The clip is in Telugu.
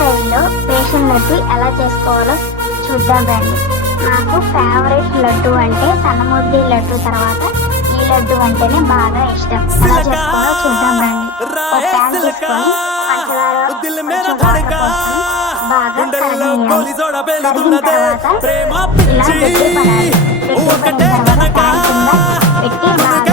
స్టైల్లో బేషన్ లడ్డు ఎలా చేసుకోవాలో చూద్దాం రండి. నాకు ఫేవరెట్ లడ్డు అంటే సన్నముద్ది లడ్డు తర్వాత ఈ లడ్డు అంటేనే బాగా ఇష్టం. ఎలా చేసుకోవాలో చూద్దాం రండి. ఒక ప్యాన్ తీసుకొని పంచదార కొంచెం వాటర్ పోసుకొని బాగా కరగనియాలి. కరిగిన తర్వాత ఇలా గట్టి పడాలి. గట్టి పడిన తర్వాత ప్యాన్ కింద పెట్టి బాగా